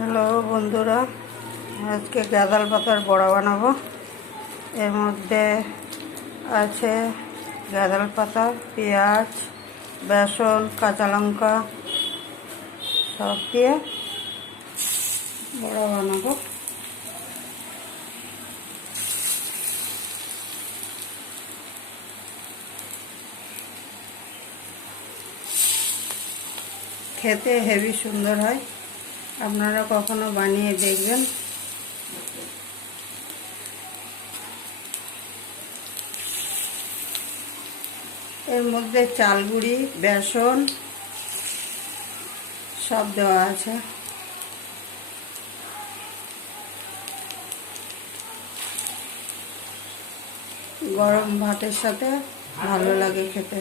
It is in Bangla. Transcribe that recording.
হ্যালো বন্ধুরা, আজকে গাঁদাল পাতার বড়া বানাবো। এর মধ্যে আছে গাঁদাল পাতা, পেঁয়াজ, বেসন, কাঁচা লঙ্কা সব দিয়ে বড়া বানাবো। খেতে হেভি সুন্দর হয়, আপনারা কখনো বানিয়ে দেখবেন। এর মধ্যে চাল গুঁড়ি, বেসন সব দেওয়া আছে। গরম ভাতের সাথে ভালো লাগে খেতে।